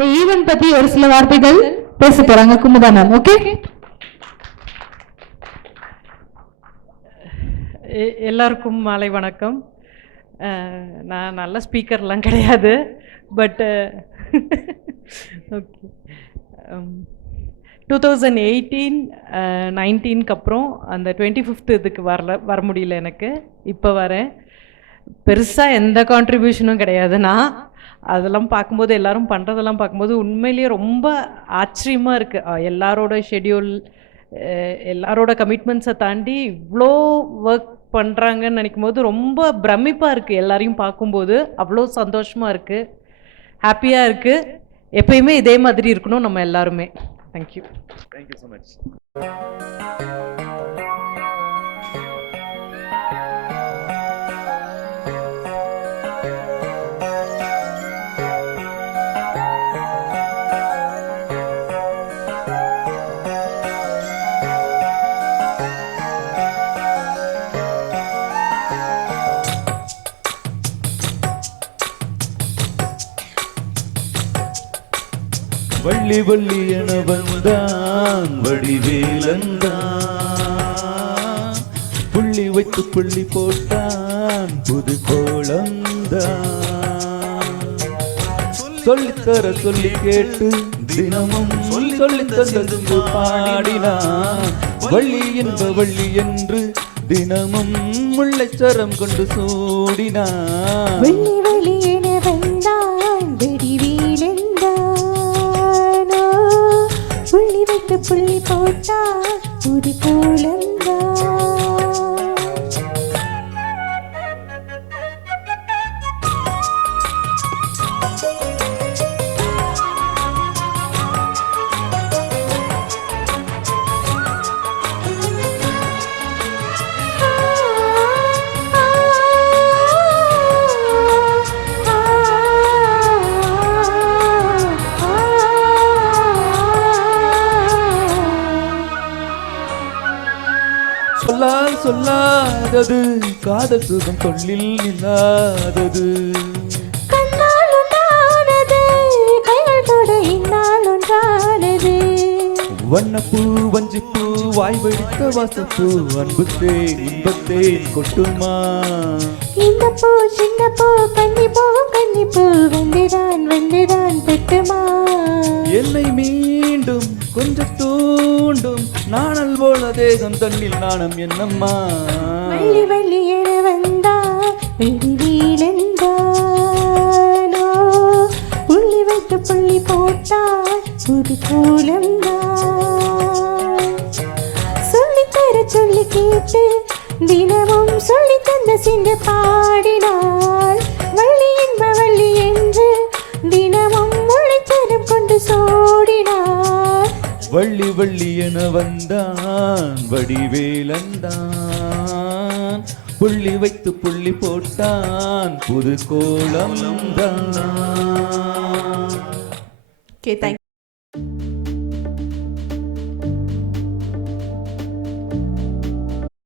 இந்த ஈவென்ட் பத்தி ஒரு சில வார்த்தைகள் பேச போறாங்க குமுதா மேம். ஓகே, எல்லாருக்கும் மாலை வணக்கம். நான் நல்ல ஸ்பீக்கர்லாம் கிடையாது, பட் ஓகே. 2018-19க்கு அப்புறம் அந்த 25th இதுக்கு வர முடியல எனக்கு. இப்போ வரேன். பெருசாக எந்த கான்ட்ரிபியூஷனும் கிடையாது. நான் அதெல்லாம் பார்க்கும்போது, எல்லாரும் பண்ணுறதெல்லாம் பார்க்கும்போது உண்மையிலேயே ரொம்ப ஆச்சரியமாக இருக்குது. எல்லாரோட ஷெட்யூல், எல்லாரோட கமிட்மெண்ட்ஸை தாண்டி இவ்வளோ ஒர்க் பண்ணுறாங்கன்னு நினைக்கும் போது ரொம்ப பிரமிப்பாக இருக்குது. எல்லாரையும் பார்க்கும்போது அவ்வளோ சந்தோஷமாக இருக்குது, ஹாப்பியாக இருக்குது. எப்பயுமே இதே மாதிரி இருக்கணும் நம்ம எல்லாருமே. Thank you. Thank you so much. Valli Valli என வந்தான் வடிவேலந்தான், புள்ளி வைத்து புள்ளி போட்டான் புது கோலந்தான். சொல்லித்தர சொல்லி கேட்டு தினமும் சொல்லி தந்து பாடினான். வள்ளி என்ப வள்ளி என்று தினமும் முல்லைச்சரம் கொண்டு சூடினான். புள்ளி போட்டா புது கோலந்தா. சொல்லால் சொல்லாதது காதல் சுகம் சொல்லில் இல்லாதது. கண்ணால் உண்டானது கைகள் தொட இன்னால் ஒன்றானது. வண்ணப்பூ வஞ்சிப்பூ வாய் வெடித்த வாசப்பூ அன்புத்தே இன்பத்தே கொட்டுமா. இந்த பூ சின்ன பூ கன்னிப்பூ கன்னிப்பூ வந்துதான் பெட்டுமா. என்னை மீண்டும் கொஞ்சம் தூண்டும் நாணல் போல தேகம் தண்ணில் நாணம் என்னம்மா. வள்ளி வள்ளி என வந்தா வெடிவீலந்தானோ, புள்ளி வைத்து புள்ளி போட்டா புது கோலந்தான். சொல்லித்தர சொல்லி கேட்டு தினமும் சொல்லி தந்த சிந்து பாடினாள். வள்ளி என்ப வள்ளி என்று தினமும் முளைச்சரம் கொண்டு சோடினாள். வள்ளி வள்ளி என வந்தான் வடிவேலந்தான், புள்ளி வைத்து புள்ளி போட்டான் புது கோலம் தான்.